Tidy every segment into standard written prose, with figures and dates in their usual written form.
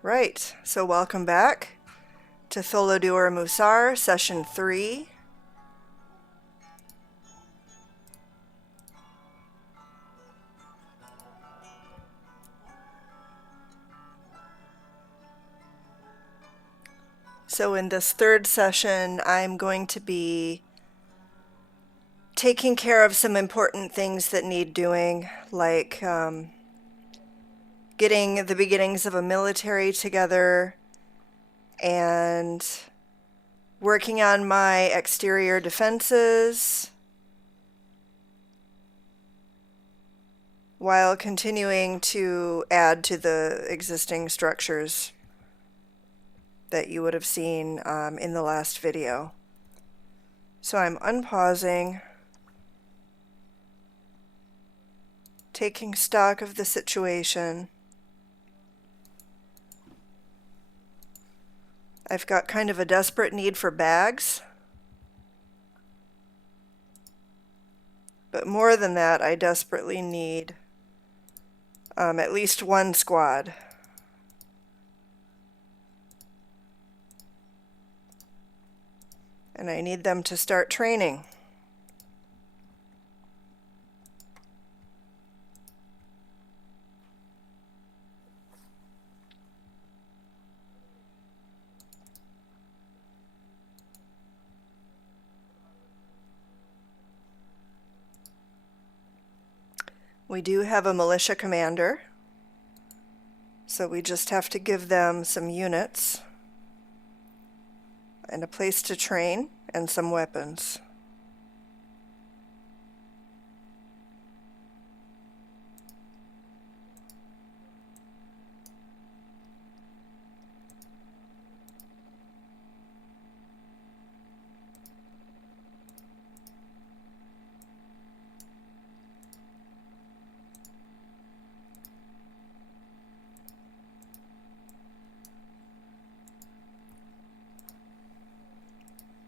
Right, so welcome back to Tholodur Musar, Session 3. So in this third session, I'm going to be taking care of some important things that need doing, like getting the beginnings of a military together and working on my exterior defenses while continuing to add to the existing structures that you would have seen in the last video. So I'm unpausing, taking stock of the situation. I've got kind of a desperate need for bags. But more than that, I desperately need at least one squad. And I need them to start training. We do have a militia commander, so we just have to give them some units and a place to train and some weapons.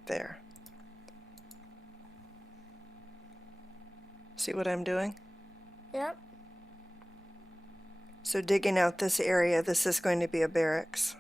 There. See what I'm doing? Yep. So digging out this area, this is going to be a barracks.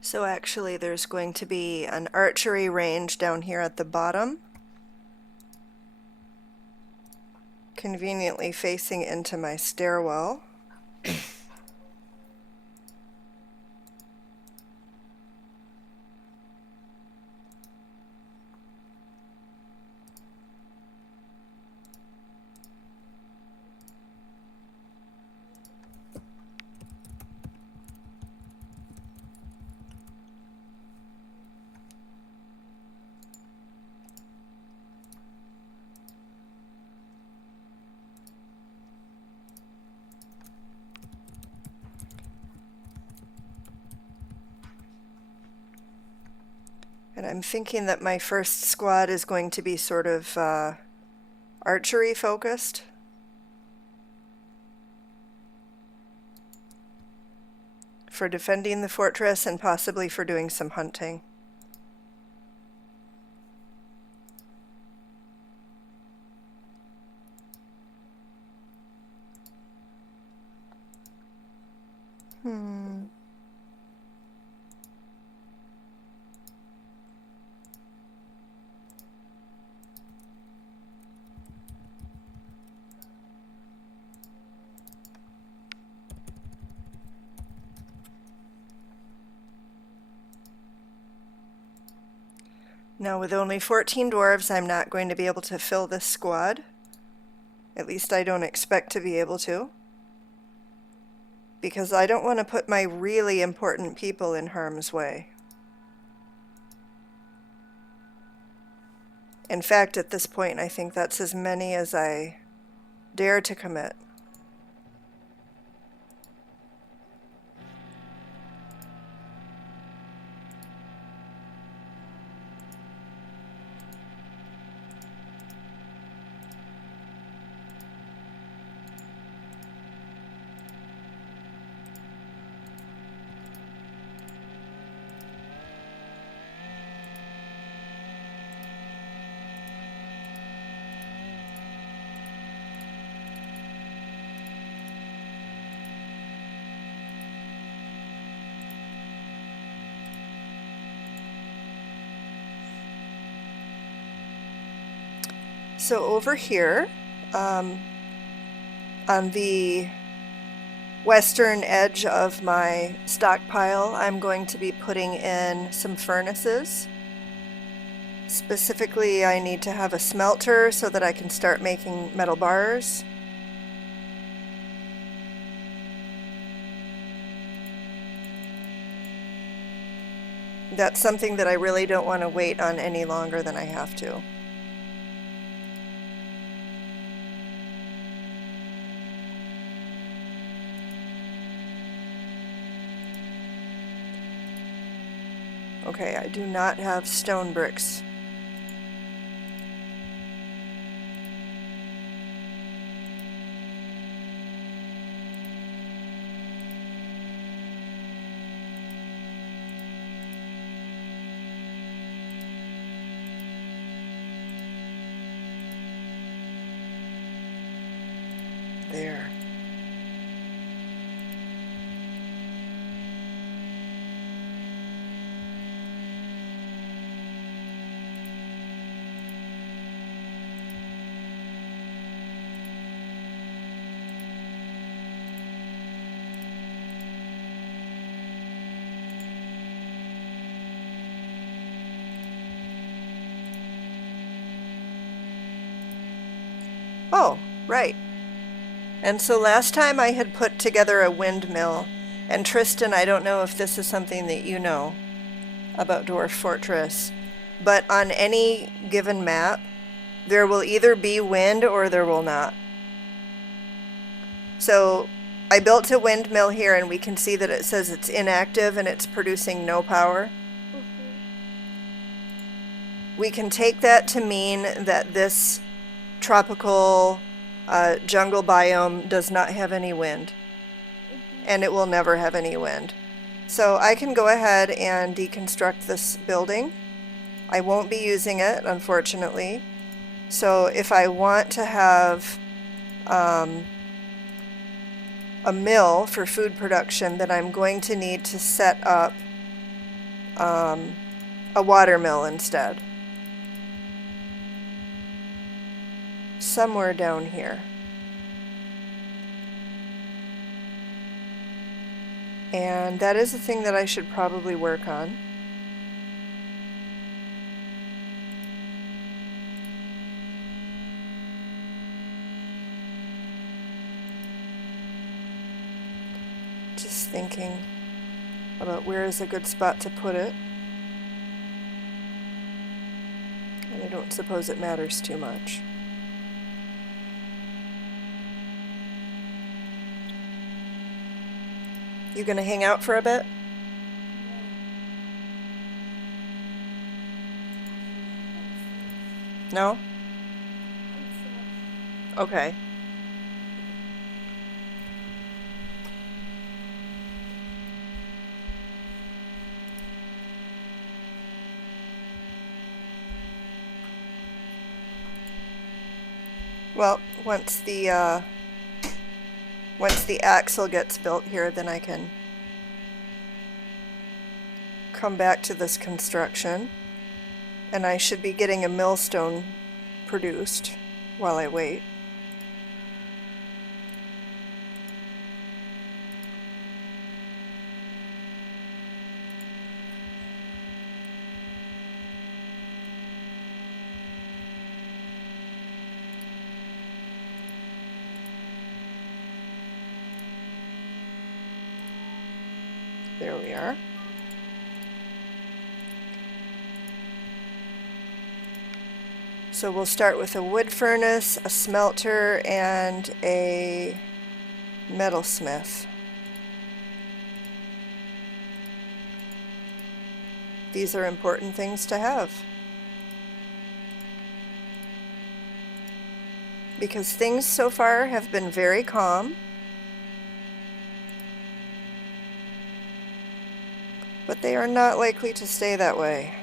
So actually there's going to be an archery range down here at the bottom, conveniently facing into my stairwell. And I'm thinking that my first squad is going to be sort of archery focused. For defending the fortress and possibly for doing some hunting. Now with only 14 dwarves, I'm not going to be able to fill this squad. At least I don't expect to be able to. Because I don't want to put my really important people in harm's way. In fact, at this point, I think that's as many as I dare to commit. So over here, on the western edge of my stockpile, I'm going to be putting in some furnaces. Specifically, I need to have a smelter so that I can start making metal bars. That's something that I really don't want to wait on any longer than I have to. Okay, I do not have stone bricks. There. Oh, right. And so last time I had put together a windmill, and Tristan, I don't know if this is something that you know about Dwarf Fortress, but on any given map, there will either be wind or there will not. So I built a windmill here, and we can see that it says it's inactive and it's producing no power. We can take that to mean that this tropical jungle biome does not have any wind, and it will never have any wind. So I can go ahead and deconstruct this building. I won't be using it, unfortunately. So if I want to have a mill for food production, then I'm going to need to set up a water mill instead. Somewhere down here. And that is a thing that I should probably work on. Just thinking about where is a good spot to put it. And I don't suppose it matters too much. You gonna hang out for a bit? No? Okay. Well, once the axle gets built here, then I can come back to this construction, and I should be getting a millstone produced while I wait. There we are. So we'll start with a wood furnace, a smelter, and a metalsmith. These are important things to have, because things so far have been very calm, but they are not likely to stay that way.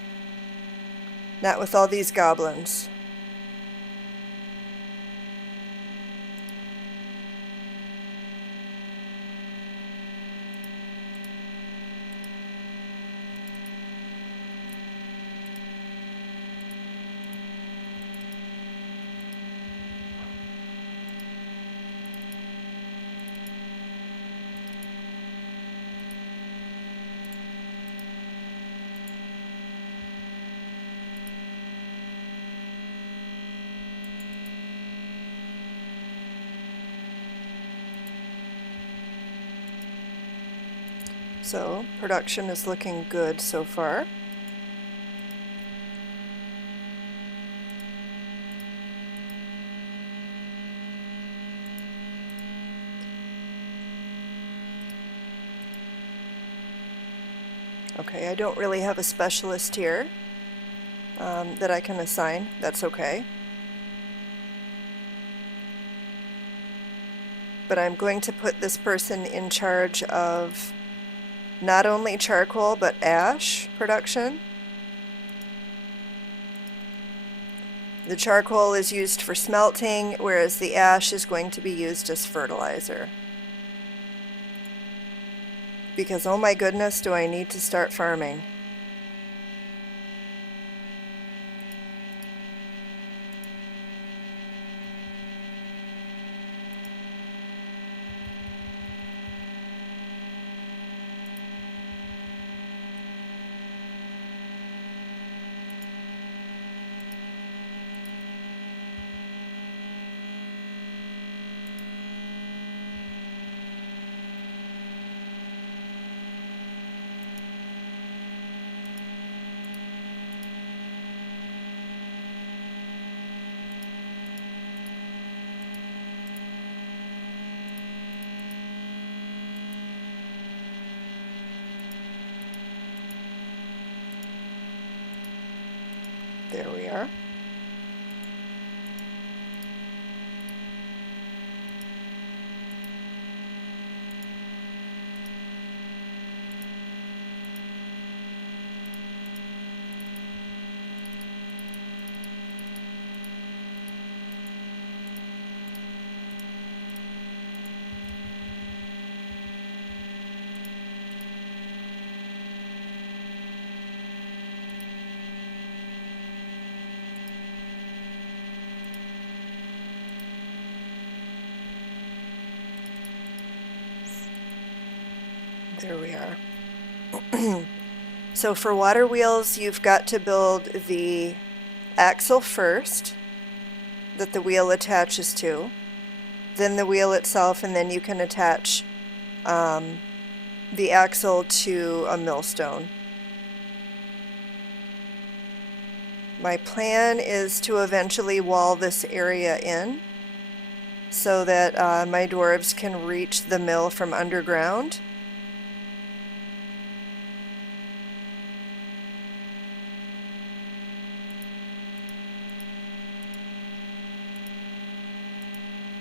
Not with all these goblins. So production is looking good so far. Okay, I don't really have a specialist here that I can assign. That's okay. But I'm going to put this person in charge of not only charcoal, but ash production. The charcoal is used for smelting, whereas the ash is going to be used as fertilizer. Because, oh my goodness, do I need to start farming. There we are. There we are. So for water wheels, you've got to build the axle first that the wheel attaches to, then the wheel itself, and then you can attach the axle to a millstone. My plan is to eventually wall this area in so that my dwarves can reach the mill from underground.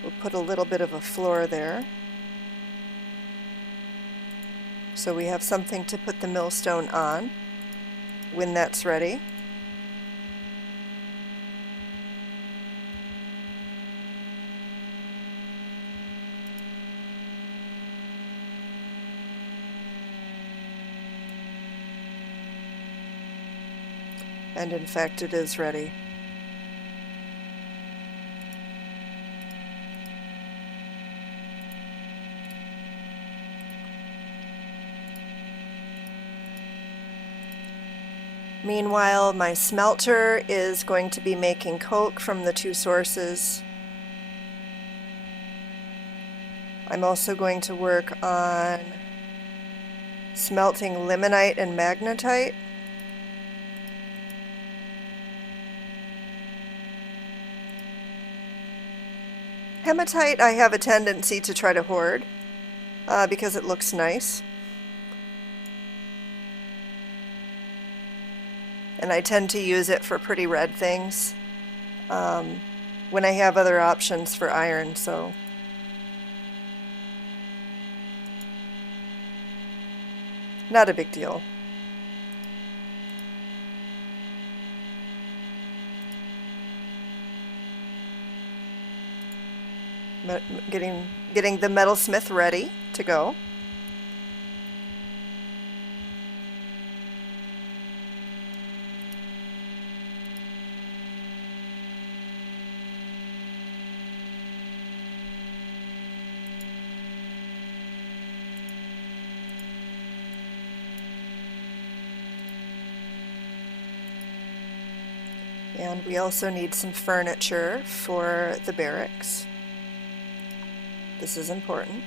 We'll put a little bit of a floor there, so we have something to put the millstone on when that's ready. And in fact, it is ready. Meanwhile, my smelter is going to be making coke from the two sources. I'm also going to work on smelting limonite and magnetite. Hematite I have a tendency to try to hoard because it looks nice. And I tend to use it for pretty red things when I have other options for iron, so. Not a big deal. Getting the metalsmith ready to go. And we also need some furniture for the barracks. This is important.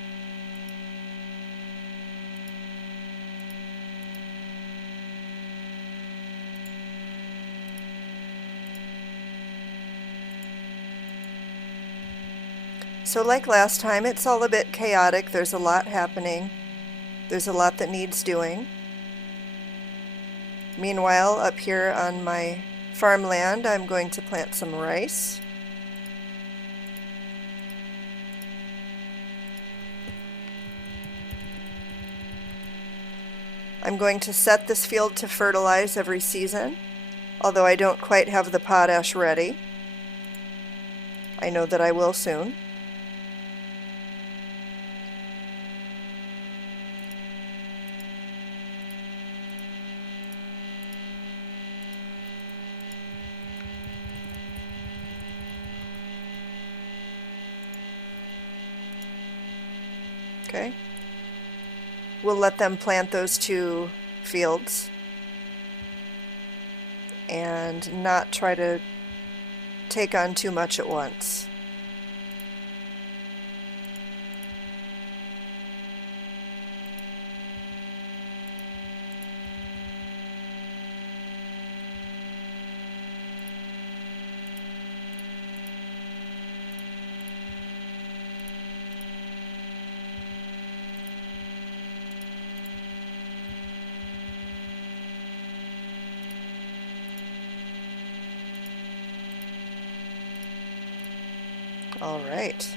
So like last time, it's all a bit chaotic. There's a lot happening. There's a lot that needs doing. Meanwhile, up here on my farmland, I'm going to plant some rice. I'm going to set this field to fertilize every season, although I don't quite have the potash ready. I know that I will soon. Okay. We'll let them plant those 2 fields and not try to take on too much at once. All right.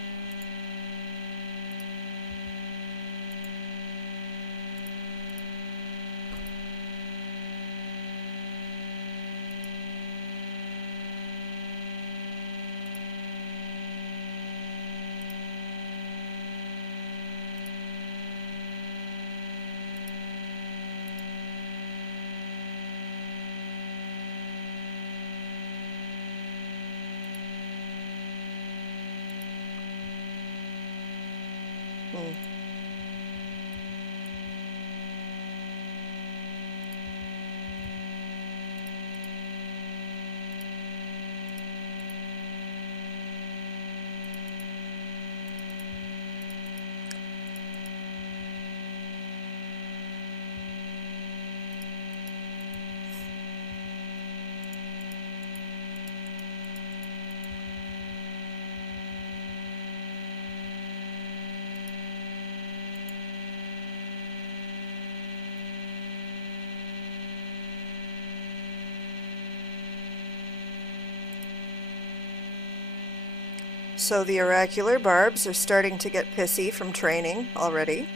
So the oracular barbs are starting to get pissy from training already.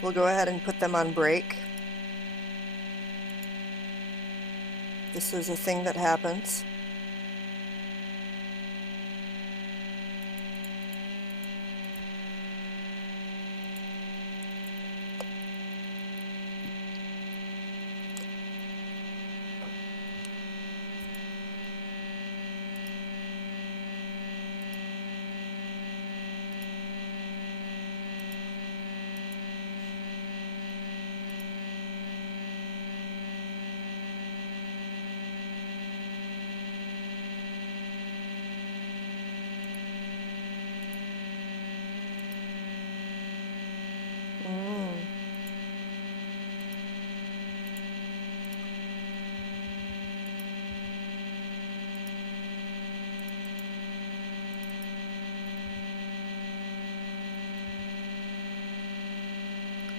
We'll go ahead and put them on break. This is a thing that happens.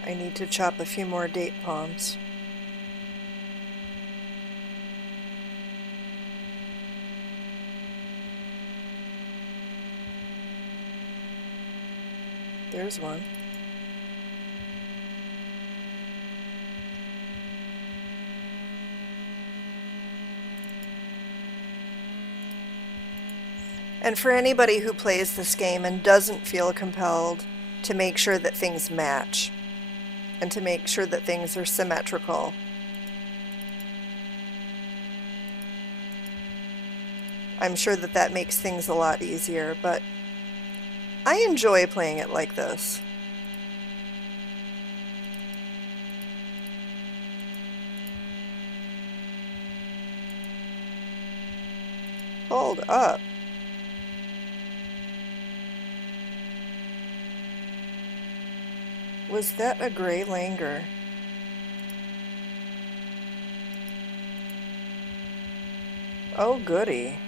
I need to chop a few more date palms. There's one. And for anybody who plays this game and doesn't feel compelled to make sure that things match and to make sure that things are symmetrical, I'm sure that that makes things a lot easier, but I enjoy playing it like this. Hold up. Was that a gray langur? Oh, goody.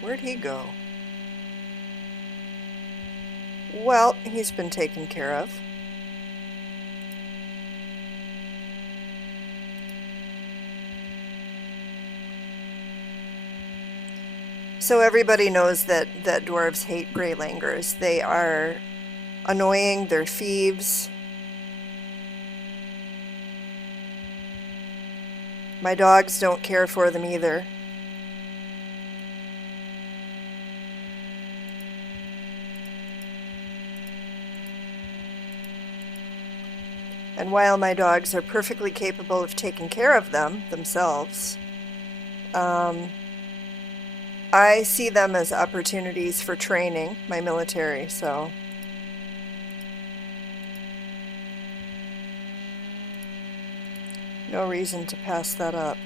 Where'd he go? Well, he's been taken care of. So everybody knows that dwarves hate gray langurs. They are annoying, they're thieves. My dogs don't care for them either. And while my dogs are perfectly capable of taking care of them themselves, I see them as opportunities for training my military, so no reason to pass that up.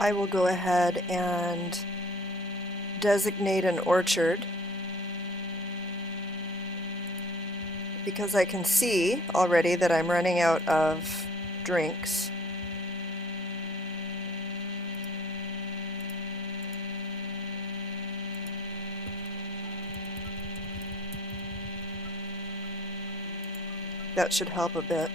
I will go ahead and designate an orchard because I can see already that I'm running out of drinks. That should help a bit.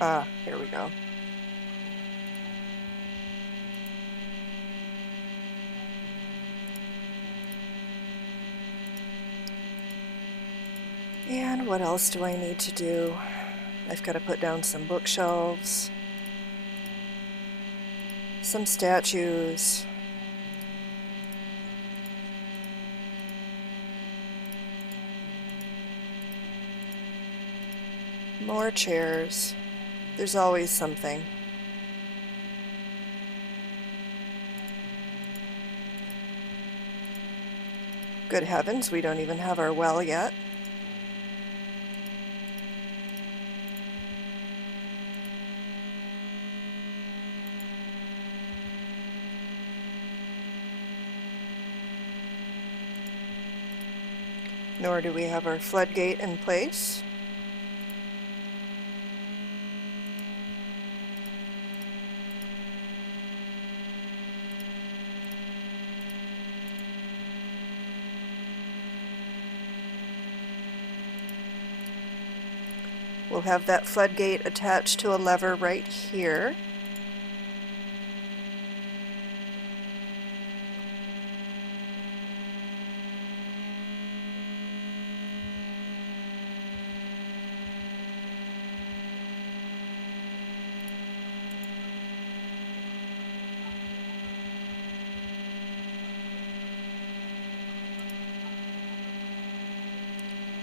Ah, here we go. And what else do I need to do? I've got to put down some bookshelves, some statues. More chairs. There's always something. Good heavens, we don't even have our well yet. Nor do we have our floodgate in place. We'll have that floodgate attached to a lever right here.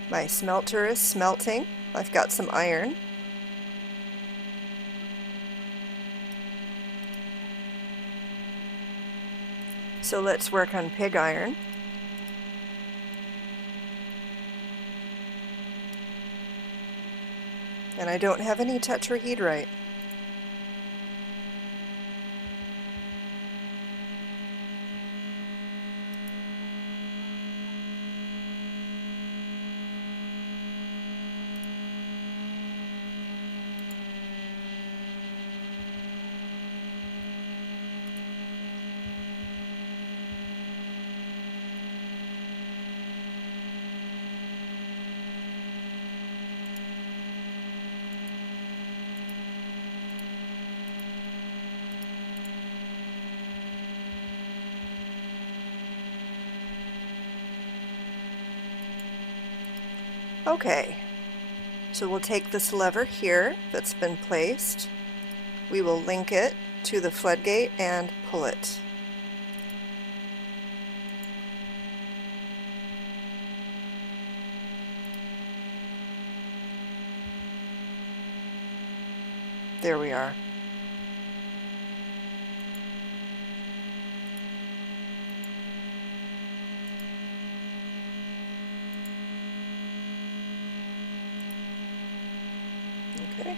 My smelter is smelting. I've got some iron. So let's work on pig iron. And I don't have any tetrahedrite. Okay, so we'll take this lever here that's been placed. We will link it to the floodgate and pull it. There we are. Okay.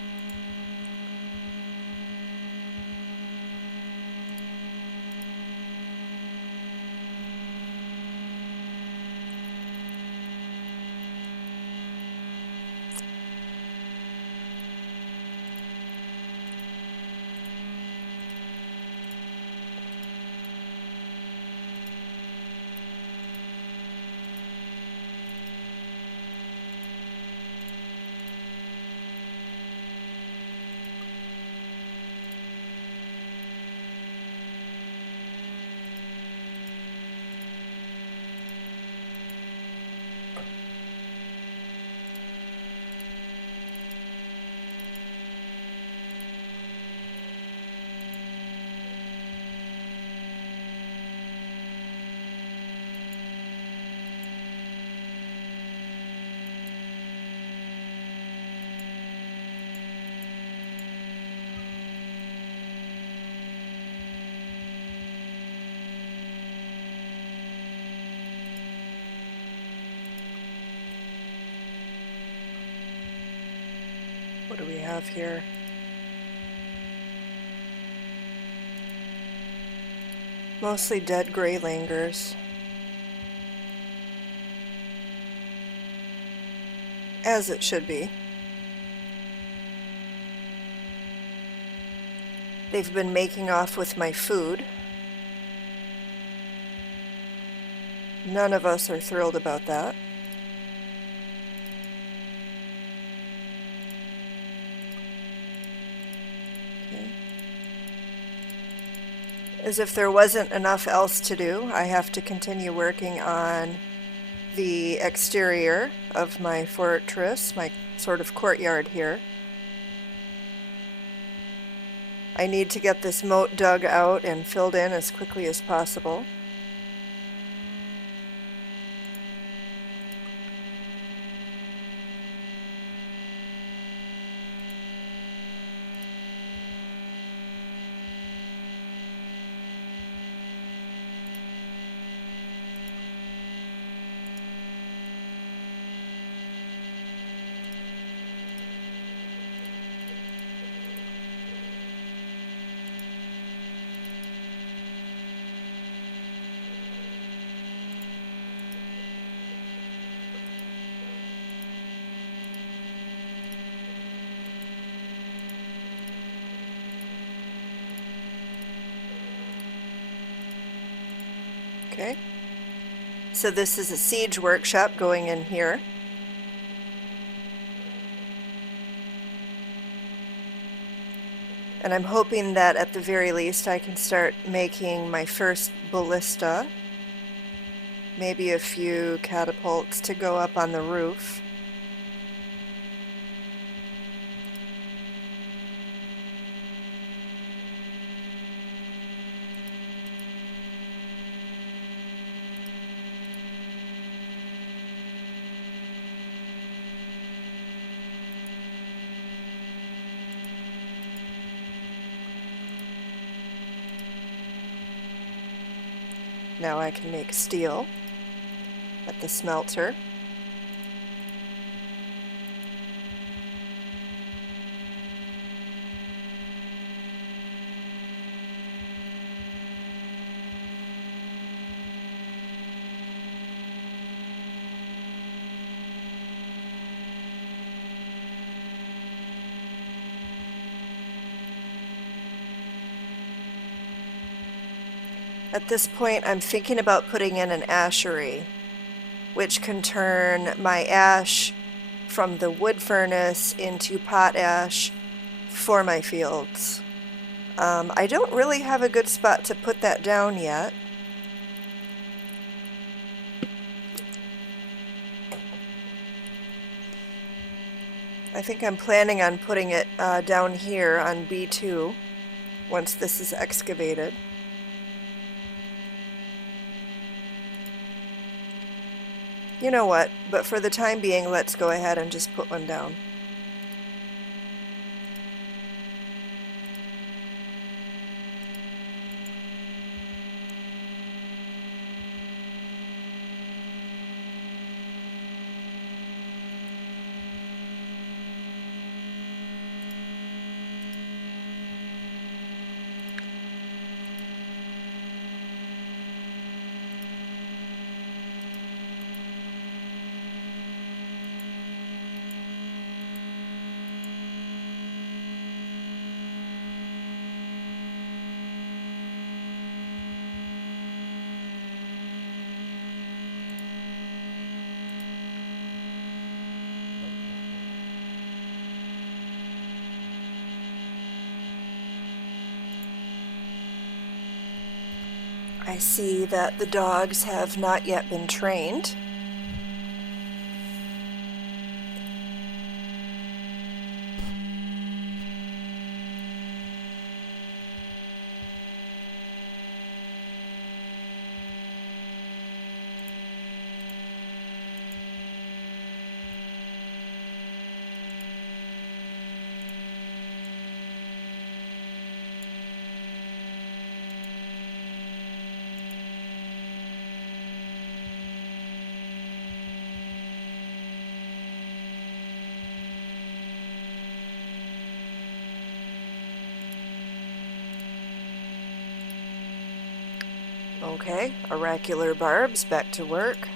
What do we have here? Mostly dead gray langurs. As it should be. They've been making off with my food. None of us are thrilled about that. Okay. As if there wasn't enough else to do, I have to continue working on the exterior of my fortress, my sort of courtyard here. I need to get this moat dug out and filled in as quickly as possible. Okay, so this is a siege workshop going in here. And I'm hoping that at the very least I can start making my first ballista. Maybe a few catapults to go up on the roof. Now I can make steel at the smelter. At this point, I'm thinking about putting in an ashery, which can turn my ash from the wood furnace into potash for my fields. I don't really have a good spot to put that down yet. I think I'm planning on putting it down here on B2 once this is excavated. You know what, but for the time being, let's go ahead and just put one down. I see that the dogs have not yet been trained. Okay, oracular barbs, back to work.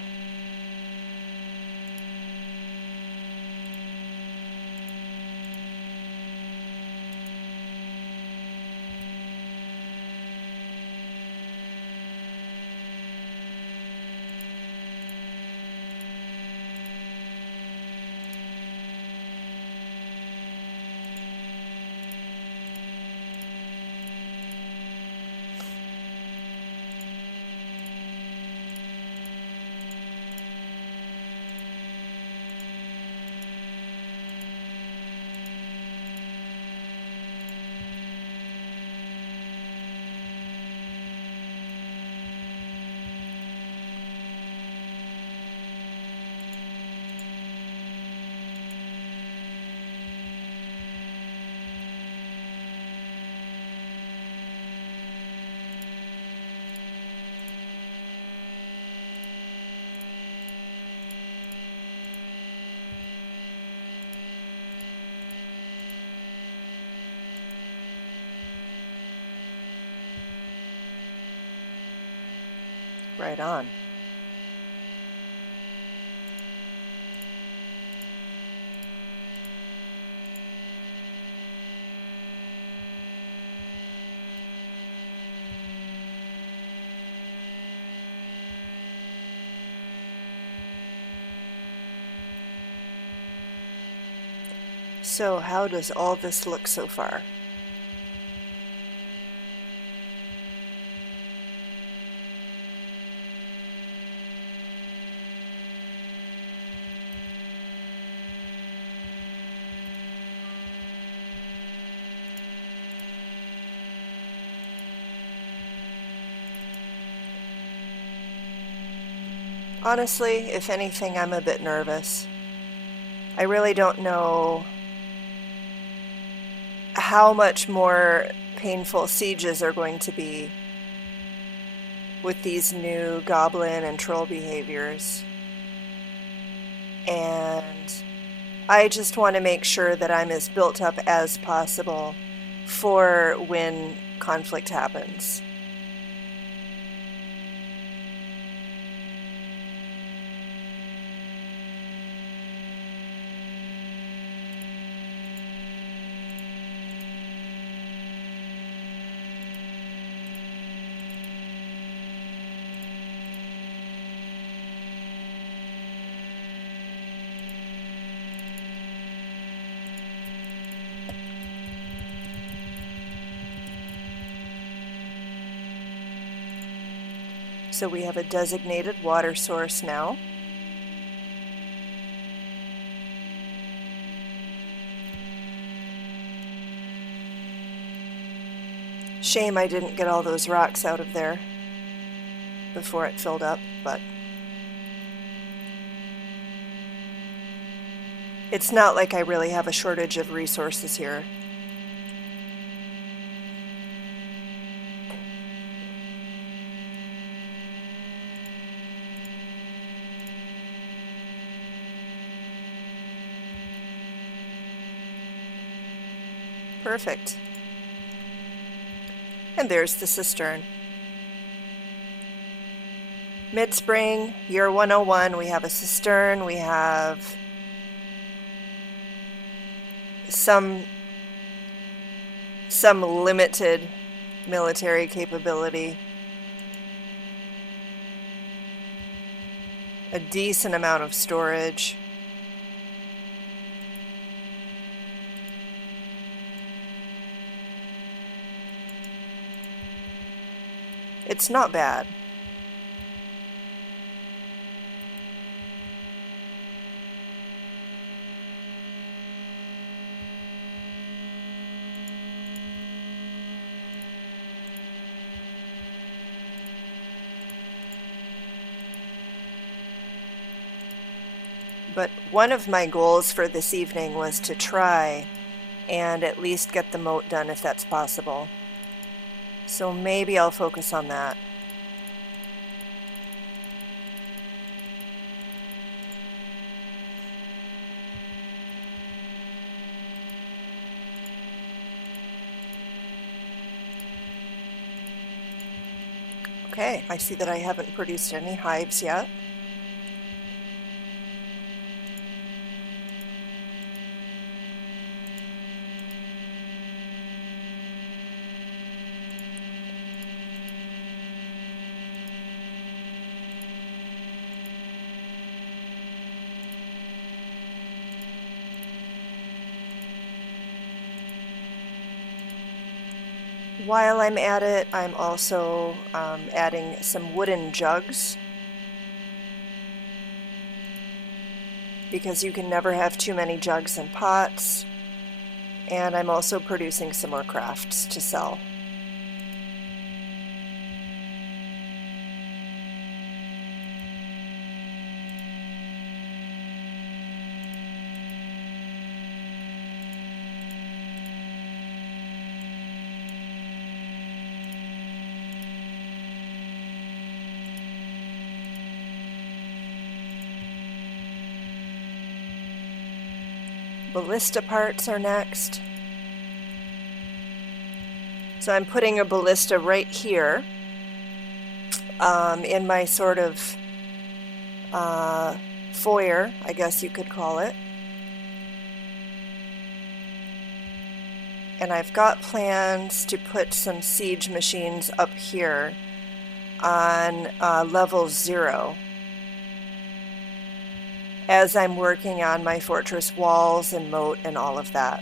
Right on. So how does all this look so far? Honestly, if anything, I'm a bit nervous. I really don't know how much more painful sieges are going to be with these new goblin and troll behaviors. And I just want to make sure that I'm as built up as possible for when conflict happens. So we have a designated water source now. Shame I didn't get all those rocks out of there before it filled up, but it's not like I really have a shortage of resources here. Perfect. And there's the cistern. Mid-spring, year 101, we have a cistern, we have some limited military capability, a decent amount of storage. It's not bad. But one of my goals for this evening was to try and at least get the moat done if that's possible. So maybe I'll focus on that. Okay, I see that I haven't produced any hives yet. While I'm at it, I'm also adding some wooden jugs, because you can never have too many jugs and pots. And I'm also producing some more crafts to sell. Ballista parts are next. So I'm putting a ballista right here in my sort of foyer, I guess you could call it. And I've got plans to put some siege machines up here on level 0 as I'm working on my fortress walls and moat and all of that.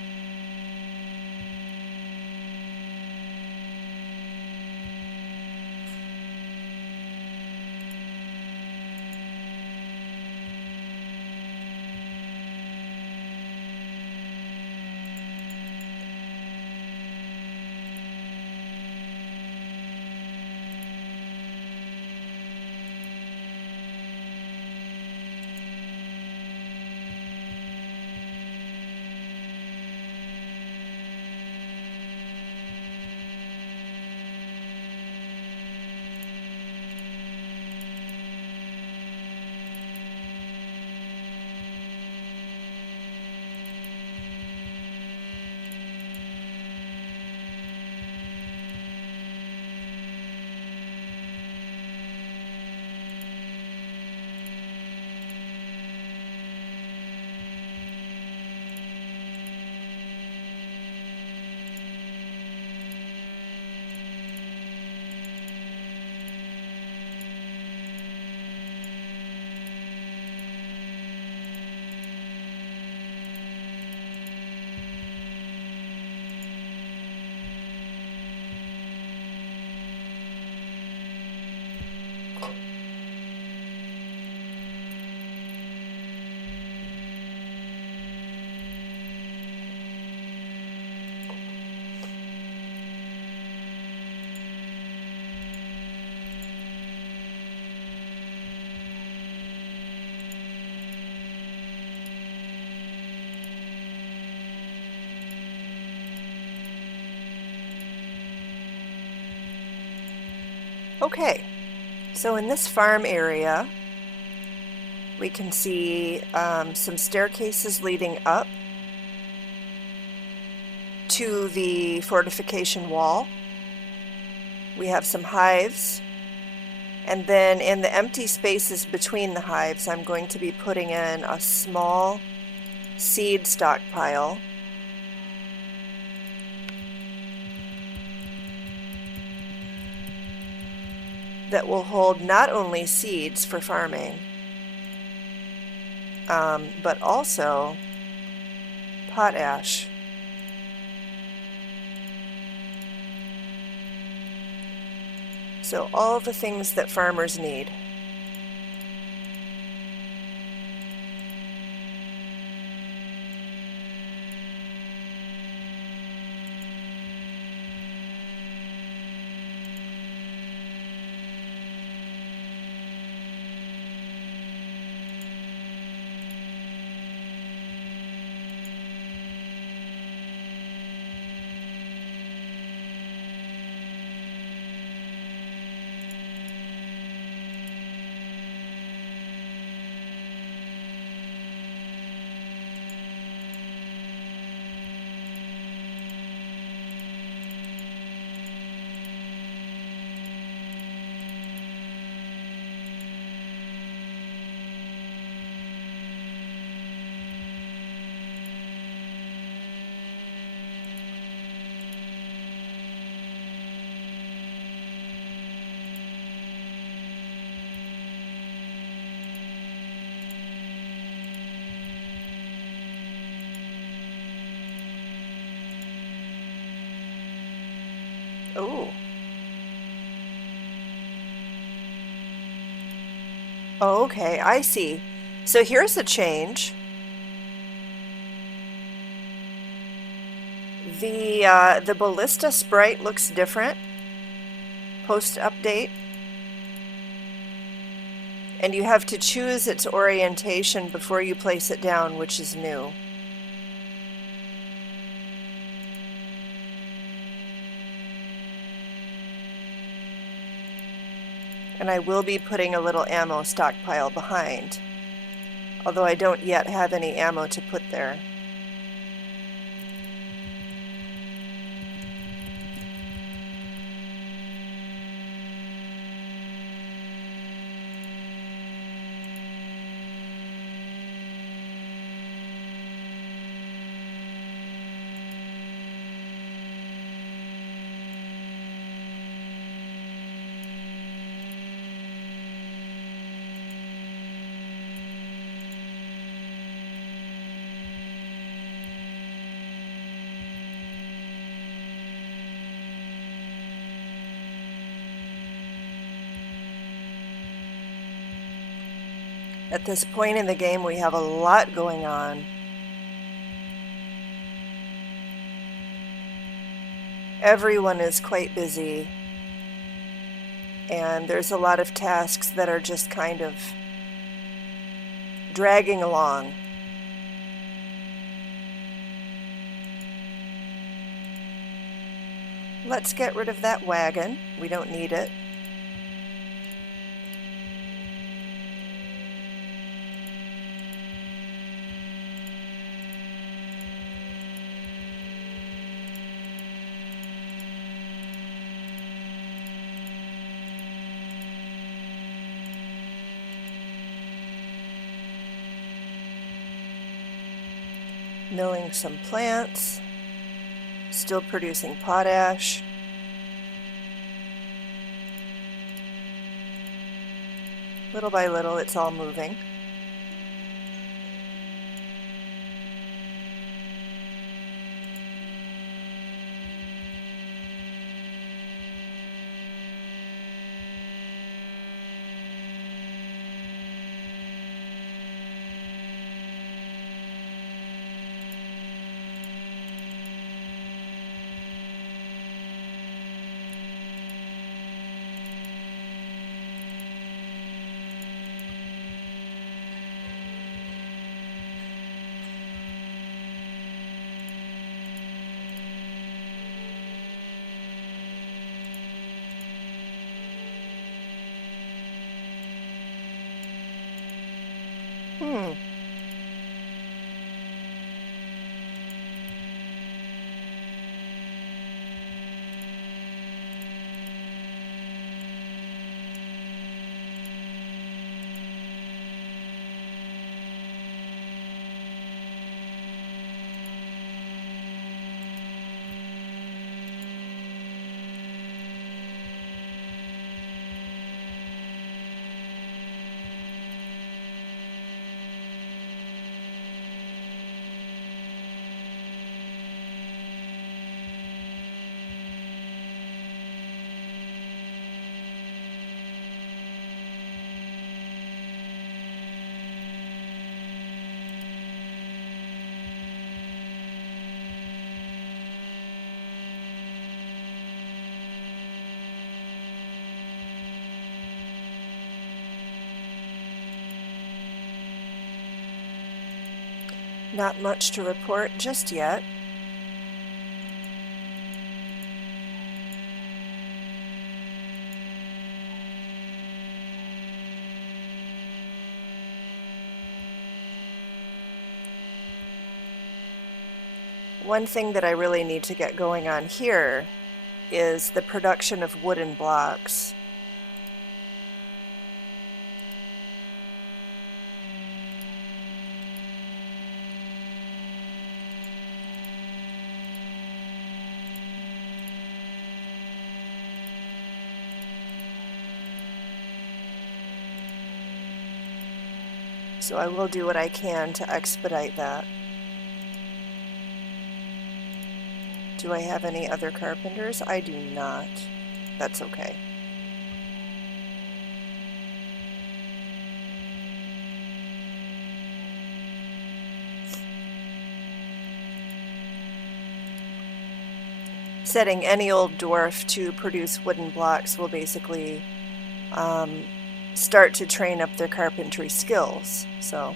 Okay, so in this farm area, we can see some staircases leading up to the fortification wall. We have some hives, and then in the empty spaces between the hives, I'm going to be putting in a small seed stockpile. That will hold not only seeds for farming, but also potash. So all the things that farmers need. Oh. Oh, okay, I see. So here's a change. The ballista sprite looks different post-update. And you have to choose its orientation before you place it down, which is new. And I will be putting a little ammo stockpile behind, although I don't yet have any ammo to put there. At this point in the game, we have a lot going on. Everyone is quite busy, and there's a lot of tasks that are just kind of dragging along. Let's get rid of that wagon. We don't need it. Milling some plants, still producing potash. Little by little, it's all moving. Not much to report just yet. One thing that I really need to get going on here is the production of wooden blocks. So I will do what I can to expedite that. Do I have any other carpenters? I do not. That's okay. Setting any old dwarf to produce wooden blocks will basically start to train up their carpentry skills. So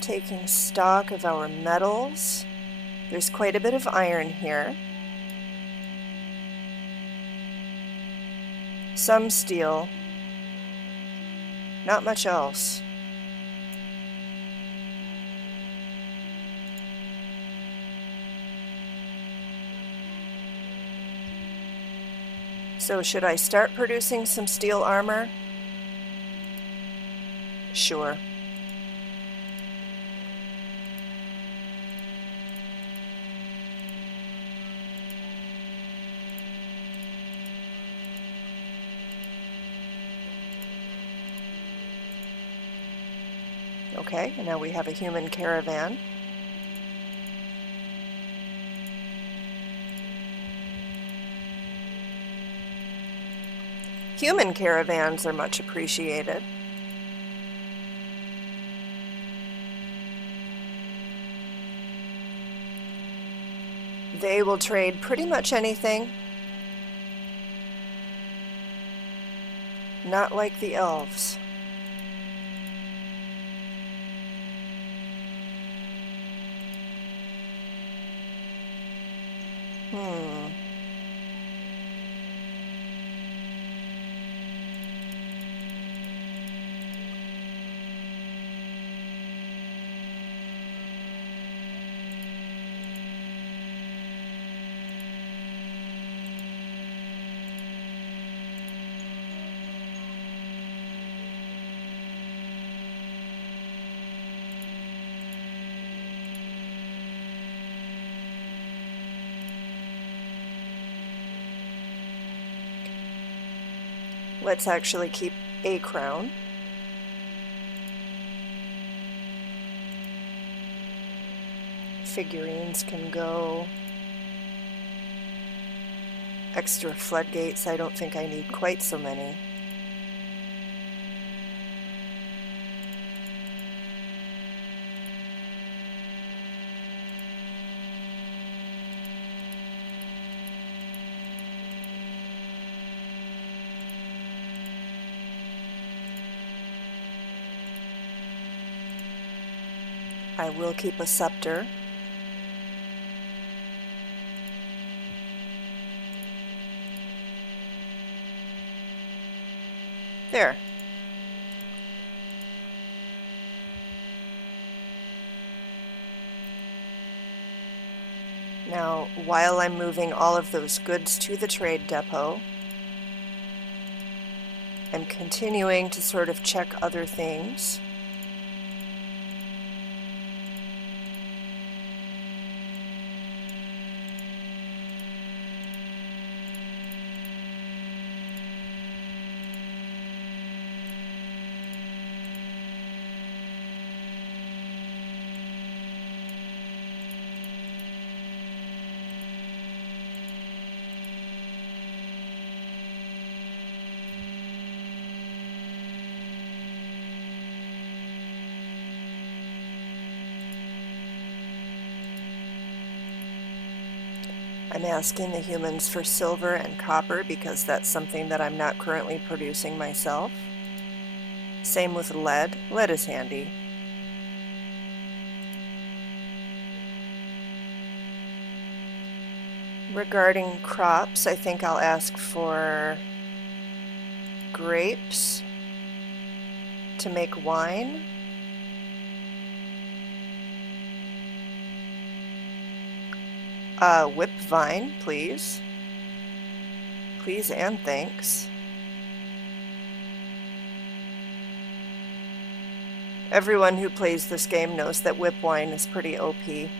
taking stock of our metals. There's quite a bit of iron here. Some steel. Not much else. So should I start producing some steel armor? Sure. Okay, and now we have a human caravan. Human caravans are much appreciated. They will trade pretty much anything. Not like the elves. Let's actually keep a crown. Figurines can go. Extra floodgates, I don't think I need quite so many. I will keep a scepter. There. Now, while I'm moving all of those goods to the trade depot, I'm continuing to sort of check other things. I'm asking the humans for silver and copper because that's something that I'm not currently producing myself. Same with lead. Lead is handy. Regarding crops, I think I'll ask for grapes to make wine. Whipvine, please. Please and thanks. Everyone who plays this game knows that whipwine is pretty OP.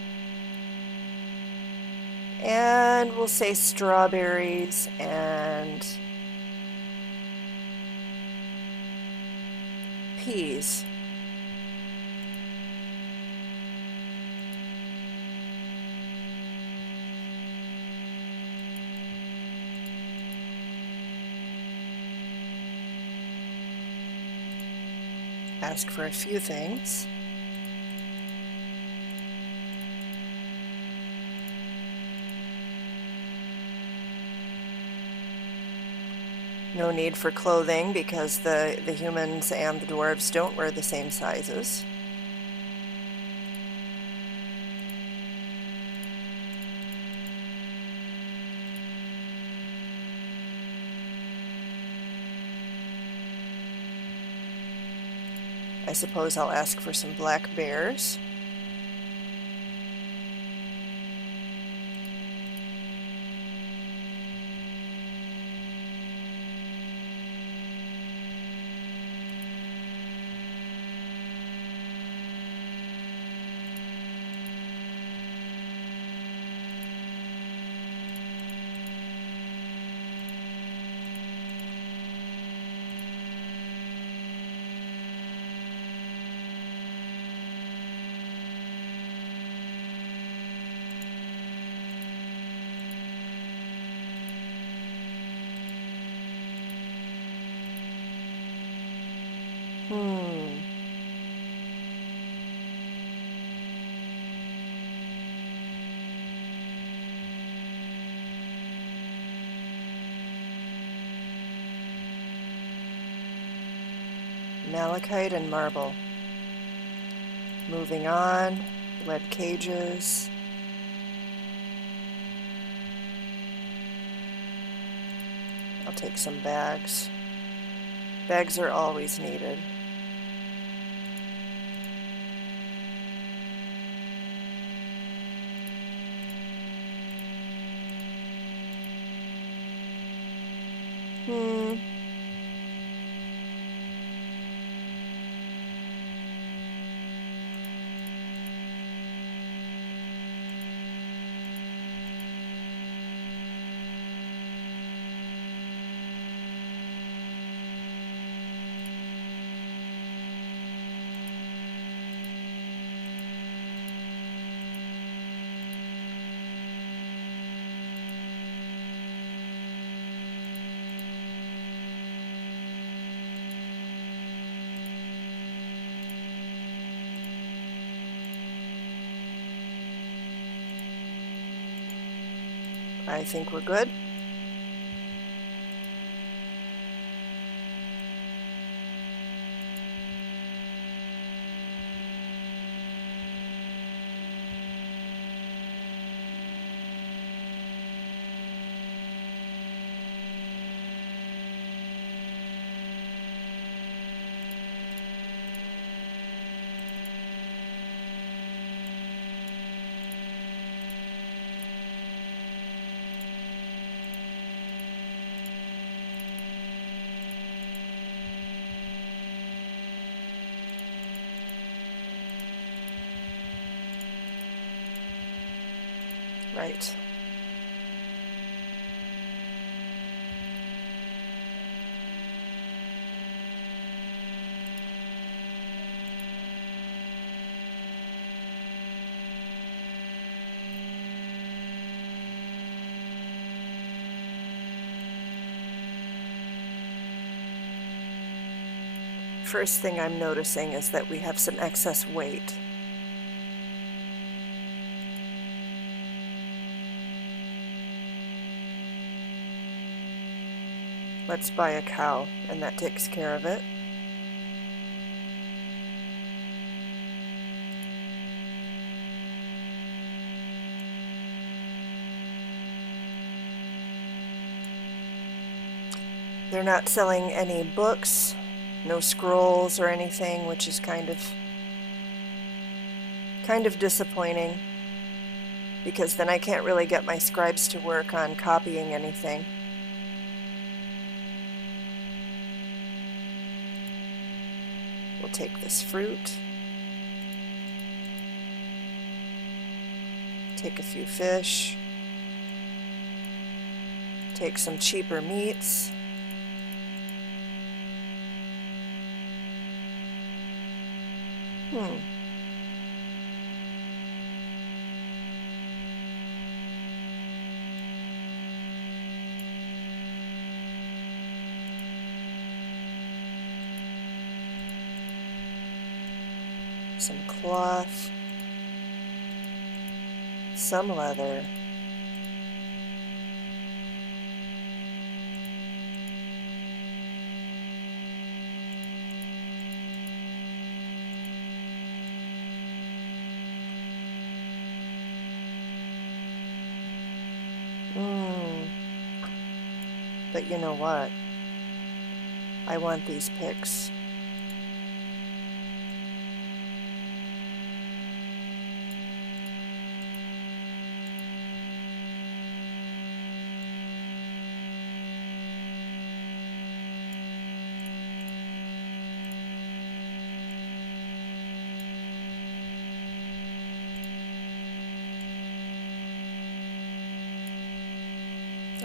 And we'll say strawberries and peas. Ask for a few things. No need for clothing because the humans and the dwarves don't wear the same sizes. I suppose I'll ask for some black bears. Malachite and marble. Moving on, lead cages. I'll take some bags. Bags are always needed. I think we're good. Right. First thing I'm noticing is that we have some excess weight. . Let's buy a cow, and that takes care of it. They're not selling any books, no scrolls or anything, which is kind of disappointing, because then I can't really get my scribes to work on copying anything. We'll take this fruit. Take a few fish. Take some cheaper meats. Some cloth, some leather, but you know what? I want these picks.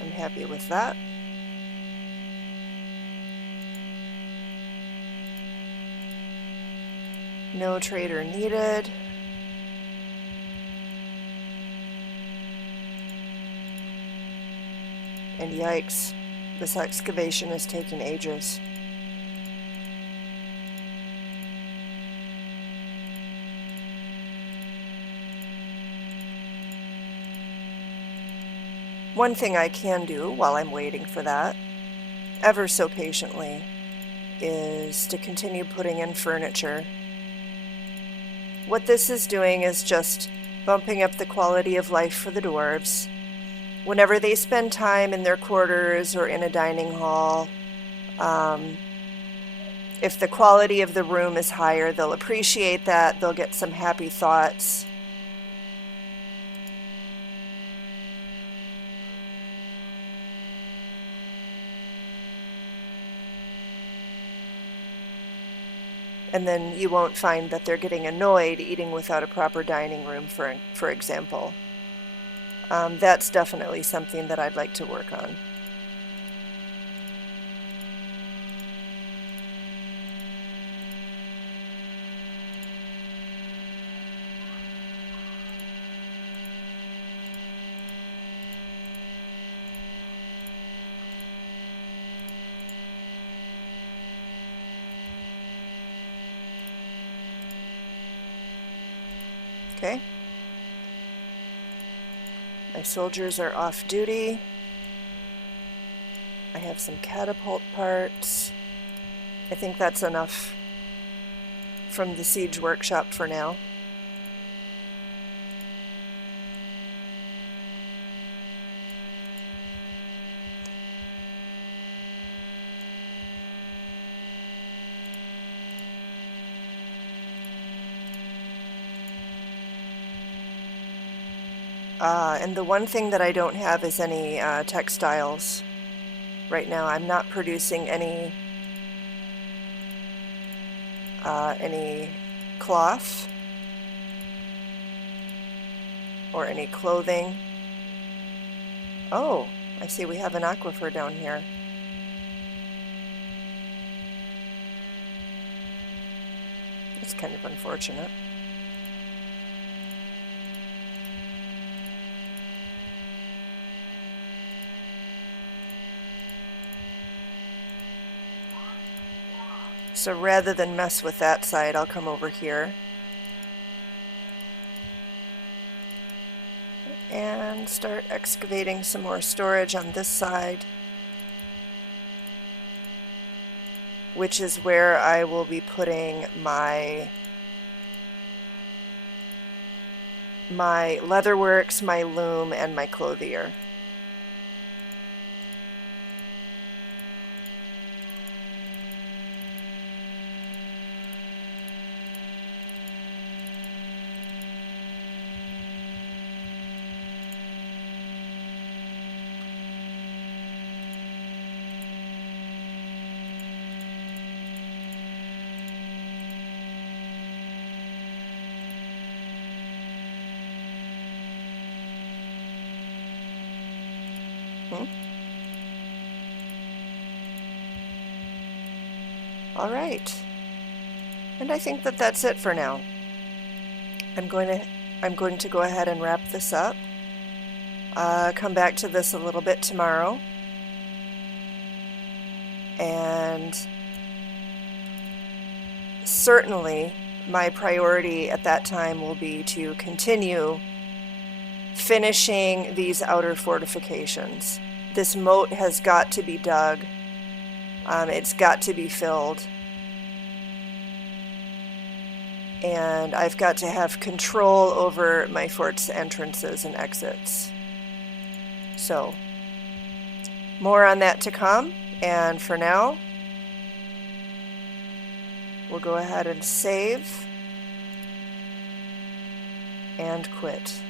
I'm happy with that. No trader needed. And yikes, this excavation is taking ages. One thing I can do while I'm waiting for that, ever so patiently, is to continue putting in furniture. What this is doing is just bumping up the quality of life for the dwarves. Whenever they spend time in their quarters or in a dining hall, if the quality of the room is higher, they'll appreciate that. They'll get some happy thoughts. And then you won't find that they're getting annoyed eating without a proper dining room, for example. That's definitely something that I'd like to work on. Okay. My soldiers are off duty. I have some catapult parts. I think that's enough from the siege workshop for now. And the one thing that I don't have is any textiles. Right now I'm not producing any cloth or any clothing. Oh, I see we have an aquifer down here. That's kind of unfortunate. So rather than mess with that side, I'll come over here and start excavating some more storage on this side. which is where I will be putting my leatherworks, my loom, and my clothier. All right. And I think that that's it for now. I'm going to go ahead and wrap this up. Come back to this a little bit tomorrow. And certainly my priority at that time will be to continue finishing these outer fortifications. This moat has got to be dug. It's got to be filled. And I've got to have control over my fort's entrances and exits. So, more on that to come. And for now, we'll go ahead and save and quit.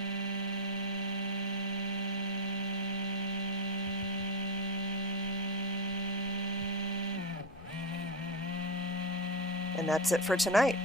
And that's it for tonight.